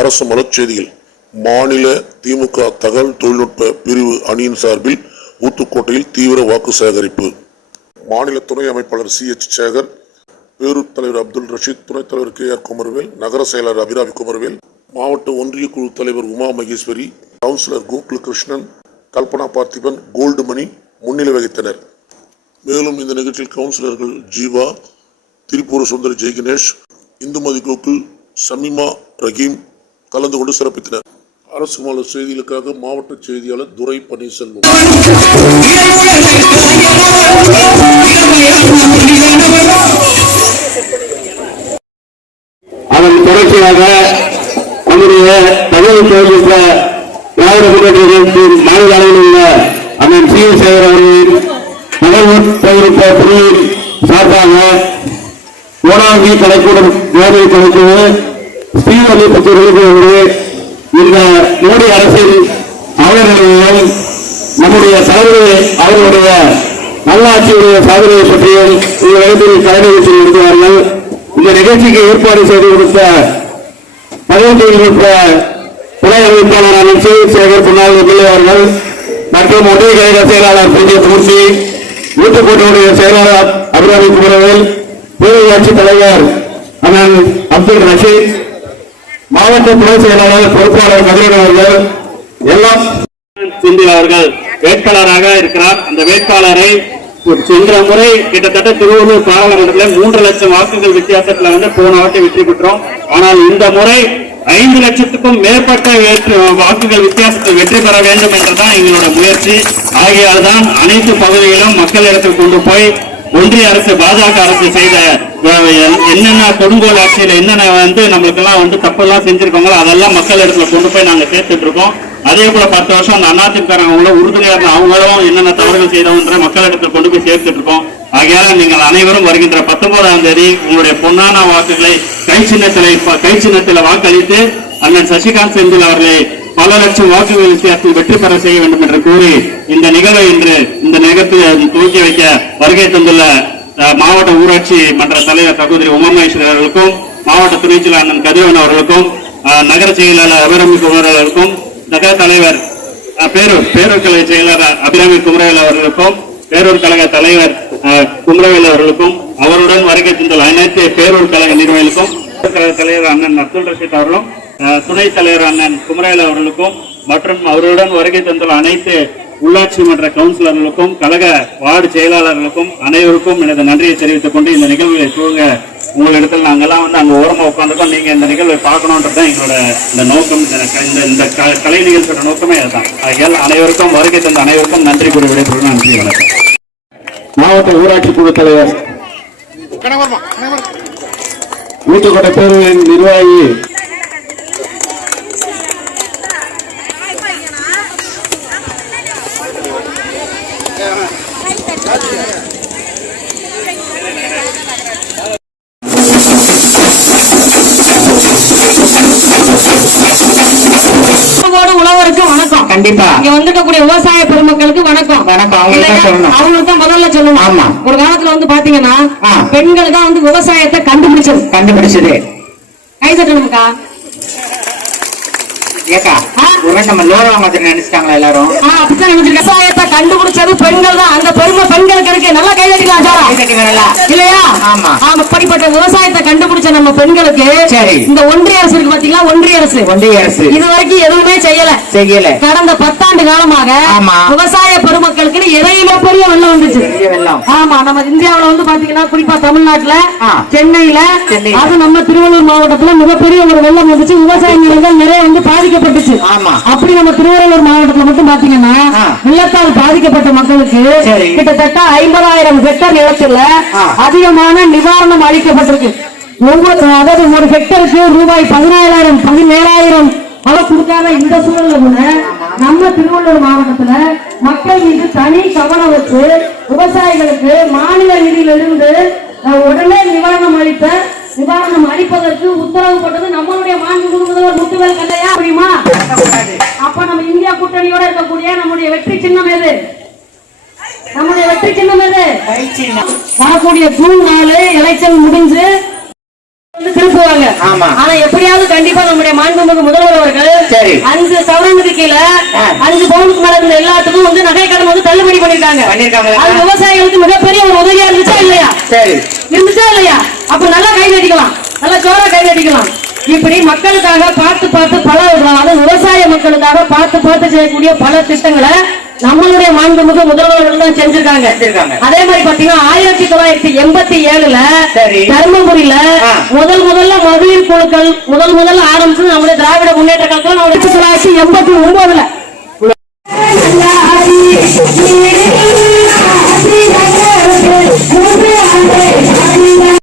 அரசு மலர்ச்செய்திகள். மாநில திமுக தகவல் தொழில்நுட்ப பிரிவு அணியின் சார்பில் ஊத்துக்கோட்டையில் தீவிர வாக்கு சேகரிப்பு. மாநில துணை அமைப்பாளர் CH சேகர், பேரூர் தலைவர் அப்துல் ரஷீத், துணைத் தலைவர் KR குமரவேல், நகர செயலர் அபிராமி குமரவேல், மாவட்ட ஒன்றிய குழு தலைவர் உமா மகேஸ்வரி, கவுன்சிலர் கோகுல கிருஷ்ணன், கல்பனா பார்த்திபன், கோல்டுமணி முன்னிலை வகித்தனர். மேலும் இந்த நிகழ்ச்சியில் கவுன்சிலர்கள் ஜீவா, திரிபுர சுந்தரி, ஜெய்கணேஷ், இந்துமதி கோகுல், சமீமா ரஹீம் கலந்து கொண்டு சிறப்பித்தனர். அரசு மலர் செய்திகளுக்காக மாவட்ட செய்தியாளர் துரை பன்னீர்செல்வம். அதன் தொடர்ச்சியாக நம்முடைய தகவல் தொழில்நுட்ப திராவிட முன்னேற்ற கழகத்தின் மாநில அளவில் உள்ள அண்ணன் CH சேகர் அவர்களின் தகவல் தொழில்நுட்ப பிரிவின் சார்பாக ஓனாங்கி கலைக்கூடம் வேலை கலைக்குழு ஸ்ரீவல்லிபுத்தூர் இந்த மோடி அரசின் அவலங்களையும் நம்முடைய தலைவரை அவர்களுடைய நல்லாட்சியுடைய சாதனையை பற்றியும் இந்த இடத்தில் தலைமையில் இருக்கிறார்கள். இந்த நிகழ்ச்சிக்கு ஏற்பாடு செய்து கொடுத்த தகவல் தொழில்நுட்ப துணை அமைப்பாளர் CH சேகர் முன்னாள் MLA அவர்கள் மற்றும் ஒன்றிய கழக செயலாளர் மூர்த்தி, ஊத்துக்கோட்டையுடைய செயலாளர் அபிராமி குமரவேல், பேரூராட்சி தலைவர் அண்ணன் அப்துல் ரஷீத், மாவட்ட துணை செயலாளர் பொறுப்பாளர் மதுரை அவர்கள் எல்லாம் அவர்கள் வேட்பாளராக இருக்கிறார். அந்த வேட்பாளரை சென்ற முறை கிட்டத்தட்ட திருவள்ளூர் பாராளுமன்றத்தில் 3 லட்சம் வாக்குகள் வித்தியாசத்தில் போன வாட்டி வெற்றி பெற்றோம். ஆனால் இந்த முறை 5 லட்சத்துக்கும் மேற்பட்ட வாக்குகள் வித்தியாசத்தில் வெற்றி பெற வேண்டும் என்றுதான் எங்களோட முயற்சி. ஆகையால் தான் அனைத்து பகுதிகளிலும் மக்களிடத்தில் கொண்டு போய் ஒன்றிய அரசு பாஜக அரசு செய்த என்னென்ன கொடுங்கோல் ஆட்சியில என்னென்ன நம்மளுக்கு எல்லாம் தப்பெல்லாம் செஞ்சிருக்காங்களோ அதெல்லாம் மக்கள் இடத்துல கொண்டு போய் நாங்க சேர்த்துட்டு இருக்கோம். அதே போல 10 வருஷம் அந்த அதிமுக உறுதுணையா இருந்த அவங்களும் என்னென்ன தவறுகள் செய்தோன்ற மக்கள் இடத்துல கொண்டு போய் சேர்த்துட்டு இருக்கோம். ஆகையால நீங்கள் அனைவரும் வருகின்ற 19ஆம் தேதி உங்களுடைய பொன்னான வாக்குகளை கை சின்னத்தில் வாக்களித்து அண்ணன் சசிகாந்த் செந்தில் அவர்களை பல லட்சம் வாக்குகள் வித்தியாசத்தில் வெற்றி பெற செய்ய வேண்டும் என்று கூறி இந்த நிகழ்வை இன்று இந்த நேரத்தில் துவக்கி வைக்க வருகை தந்துள்ள மாவட்ட ஊராட்சி மன்ற தலைவர் சகோதரி உமா மகேஸ்வரி அவர்களுக்கும், மாவட்ட துணை செயலாளர் அண்ணன் கதிரவன் அவர்களுக்கும், நகர செயலாளர் அபிராமி குமரவேல் அவர்களுக்கும், நகர தலைவர் பேரூர் கழக செயலாளர் அபிராமி குமரவேல் அவர்களுக்கும், பேரூர் கழக தலைவர் குமரவேல் அவர்களுக்கும், அவருடன் வருகை தந்துள்ள அனைத்து பேரூர் கழக நிர்வாகிகளுக்கும், கழக தலைவர் அண்ணன் அப்துல் ரஷீத் அவர்களும், துணைத் தலைவர் அண்ணன் குமரவேல் அவர்களுக்கும் மற்றும் அவருடன் வருகை தந்துள்ள அனைத்து உள்ளாட்சி மன்ற கவுன்சிலர்களுக்கும் கழக வார்டு செயலாளர்களுக்கும் அனைவருக்கும் எனது நன்றியை தெரிவித்துக் கொண்டு இந்த நிகழ்வுகளை துவங்க உங்களிடத்தில் நாங்கெல்லாம் அங்க ஓரமா உட்காந்துருக்கோம். நீங்க இந்த நிகழ்வை பார்க்கணுன்றதுதான் எங்களோட இந்த நோக்கம். இந்த கலை நிகழ்ச்சியோட நோக்கமே அதுதான். ஆகையால் அனைவருக்கும் வருகை தந்த அனைவருக்கும் நன்றி கூறி விடைபெறும். நன்றி, வணக்கம். மாவட்ட ஊராட்சி குழு தலைவர் ஊத்துக்கோட்டை பேரூரின் நிர்வாகி உழவருக்கு வணக்கம். கண்டிப்பா இங்க வந்துட்டக்கூடிய விவசாய பெருமக்களுக்கு வணக்கம். அவங்களுக்கு தான் முதல்ல சொல்லணும். ஆமா, ஒரு காலத்துல பாத்தீங்கன்னா பெண்கள் தான் விவசாயத்தை கண்டுபிடிச்சது. கை தட்டணும்க்கா. விவசாயத்தை கண்டுபிடிச்சது பெண்கள் தான். அந்த பெருமை பெண்களுக்கு இருக்கு. நல்லா கை தட்டிக்கலாம் இல்லையா? அப்படிப்பட்ட விவசாயத்தை கண்டுபிடிச்ச நம்ம பெண்களுக்கு இந்த ஒன்றிய அரசு இருக்கு பாத்தீங்களா? ஒன்றிய அரசு இது வரைக்கும் எதுவுமே செய்யல. கடந்த 10 ஆண்டு காலமாக விவசாய பெருமக்களுக்கு இடையில பெரிய வெள்ளம் வந்துச்சு. ஆமா, நம்ம இந்தியாவில பாத்தீங்கன்னா குறிப்பா தமிழ்நாட்டுல சென்னையில அது நம்ம திருவள்ளூர் மாவட்டத்துல மிகப்பெரிய ஒரு வெள்ளம் வந்துச்சு. விவசாய நிலங்கள் நிறைய பாதிக்கப்பட்டுச்சு. அப்படி நம்ம திருவள்ளூர் மாவட்டத்தில் மட்டும் பாத்தீங்கன்னா வெள்ளத்தால் பாதிக்கப்பட்ட மக்களுக்கு கிட்டத்தட்ட 50,000 ஹெக்டர் நிலத்துல அதிகமான நிவாரணம் அளிக்கப்பட்டிருக்கு. அதாவது ஒரு ஹெக்டருக்கு ரூபாய் 17,000 கொடுக்காத இந்த சூழல்ல கூட நம்ம திருவள்ளூர் மாவட்டத்துல மக்கள் மீது தனி கவனம் வச்சு விவசாயிகளுக்கு மாநில நிதியிலிருந்து உடனே நிவாரணம் அளிப்பதற்கு உத்தரவு போட்டது நம்மளுடைய மாண்புமிகு முதல்வர் முத்துவேல் கண்ணையா. அப்படிமா? அப்ப நம்ம இந்தியா கூட்டணியோட இருக்கக்கூடிய நம்முடைய வெற்றி சின்னம் எது? வரக்கூடிய ஜூன் 4 எலெக்ஷன் முடிஞ்சு திருப்புவாங்க. ஆமா. ஆனா எப்படியாவது கண்டிப்பா நம்முடைய மாண்புமிகு முதல்வர் அவர்கள் சரி. 5 சவரனுக்கு கீழே 5 பவுனுக்கு மேல இருந்த எல்லாத்துக்கும் வந்து நகை கடன் வந்து தள்ளுபடி பண்ணிருக்காங்க. அது விவசாயிகளுக்கு மிகப்பெரிய ஒரு உதவியா இருந்துச்சா இல்லையா? சரி, இருந்துச்சா இல்லையா? அப்ப நல்லா கை கட்டிக்கலாம், நல்லா ஜோரா கை கட்டிக்கலாம். இப்படி மக்களுக்காக பார்த்து பார்த்து பல, அதாவது விவசாய மக்களுக்காக பார்த்து பார்த்து செய்யக்கூடிய பல திட்டங்களை நம்மளுடைய மாண்புமிகு முதல்வர்கள் தான் செஞ்சிருக்காங்க. அதே மாதிரி பாத்தீங்கன்னா 1987ல தர்மபுரியில முதல்ல மகளிர் குழுக்கள் முதல்ல ஆரம்பிச்சு நம்முடைய திராவிட முன்னேற்ற கழகத்துல 1989ல